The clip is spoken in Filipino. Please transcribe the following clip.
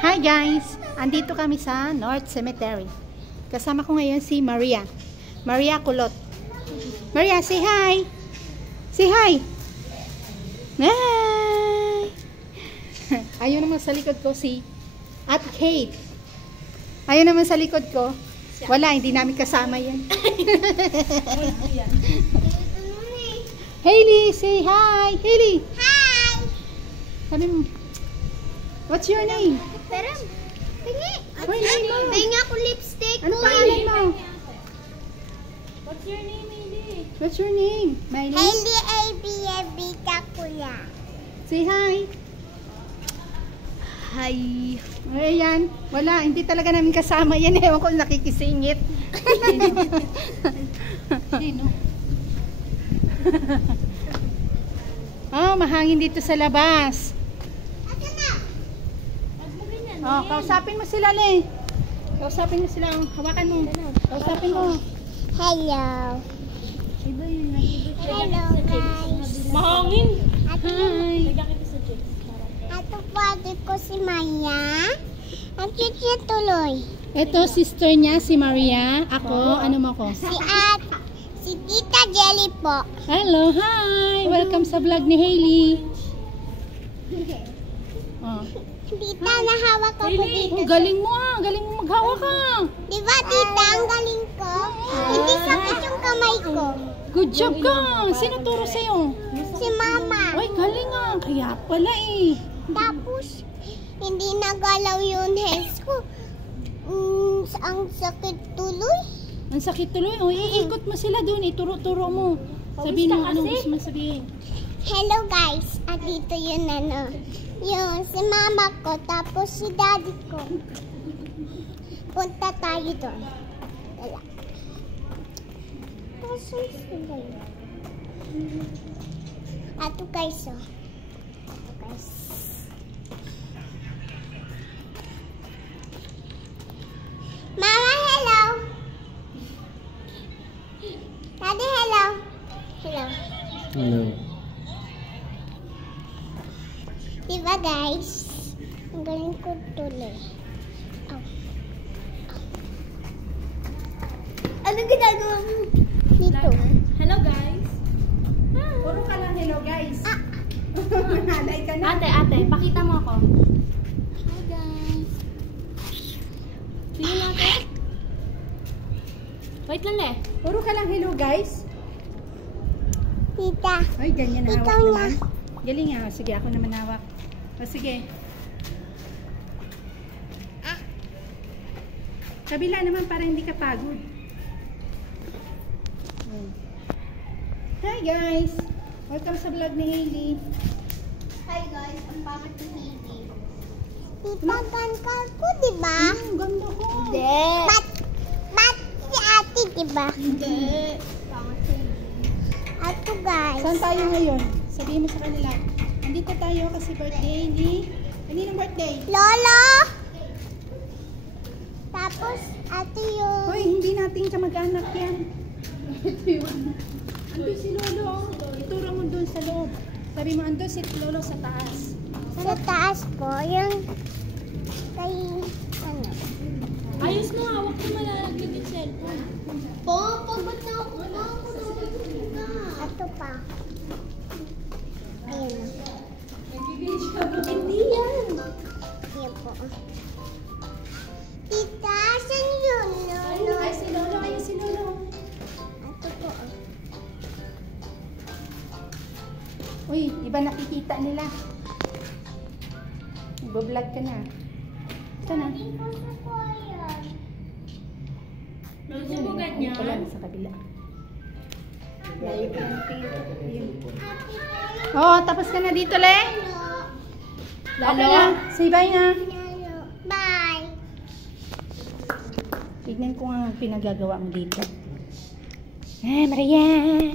Hi guys! Andito kami sa North Cemetery. Kasama ko ngayon si Maria. Maria Kulot. Maria, say hi! Say hi! Hi! Ayun naman sa likod ko si At Kate. Ayun naman sa likod ko. Wala, hindi namin kasama yan. Hailey, say hi! Hailey! Hi! Sabi mo, what's your name? Pero, pingi. Hoy, name mo. Pingi ako lipstick. Ano pangalan mo? What's your name, Hailey? What's your name? My name? Hailey A.B.A. Kuya. Say hi! Hi. Ayan, wala, hindi talaga namin kasama yan. Ewan ko nakikisingit. Sino? Oh, mahangin dito sa labas. Ito na. Oh, kausapin mo sila, Le. Kausapin mo sila. Hawakan mo. Kausapin mo. Hello. Hello, guys. Mahangin. Hi. Ito pwede ko si Maya. Ang cute niya tuloy. Ito, sister niya, si Maria. Ako, ano mo ko? Si Tita Jelly po. Hello, hi! Welcome sa vlog ni Hailey. Oh. Tita, nahawak ako dito. Oh, galing mo ah. Galing mo maghawak ka. Di ba, Tita, ang galing ko? Hindi sakit yung kamay ko. Good job ka. Sino turo sa'yo? Si Mama. Ay, galing ah. Kaya pala eh. Tapos, hindi nagalaw yung hands ko. Ang sakit tuloy. Ang sakit tuloy. O, iikot mo sila dun. Ituro-turo mo. Sabihin mo anong gusto mo sabihin. Hello guys. At dito yun yung si mama ko. Tapos si daddy ko. Punta tayo doon. Wala. Tapos sila yun. Ato guys oh. Ato guys. Mama, hello. Daddy, hello. Hello. Hello. Diba guys? Ang galing ko tuloy. Oh. Ano ginagawa mo? Dito. Hello, guys. Puro ka lang hello guys. Halay ka na. Ate, pakita mo ako. Hi guys. Tingnan natin. Wait lang, Le. Puro ka lang hello guys. Tita. Ay, ganyan na hawak Ikaw na. naman. Galing ah. Sige, ako naman hawak. O, sige. Kabila naman para hindi ka pagod. Hi guys! Welcome sa vlog ni Hailey. Hi guys, ang pangit ni Hailey. Tita, ganda ko, diba? Ganda ko. Hindi. Ba't si ate, diba? Hindi. Pangit si Hailey. Ato guys. Saan tayo ngayon? Sabihin mo sa kanila. Andito tayo kasi birthday ni... Kaninong birthday? Lolo! Tapos, ate yung... Hoy, hindi natin kamag-anak yan. Ito yun. Andun si Lolo. Ituro mo doon sa loob. Sabi mo, andun si Lolo sa taas. Sa taas po, yung... Kay... Ano? Ayos mo, hawak mo malalaglag yung cellphone. Po, pagod na ako. Ito pa. Ayan. Hindi yan. Ayan po. Tita, saan yun? Lolo? Ay, si Lolo. Ay, si Lolo. Ito po. Uy, di ba nakikita nila? Nagbablog ka na. Ito na. Hindi ko sa po yan. Gusto mo Ito ganyan? lang sa kabila. Live lang kayo. Yun. Ate, kayo. Oh, tapos ka na dito, Le? Okay na. Say bye na. Lolo. Bye. Tignan ko nga ang pinagagawa mo dito. Maria!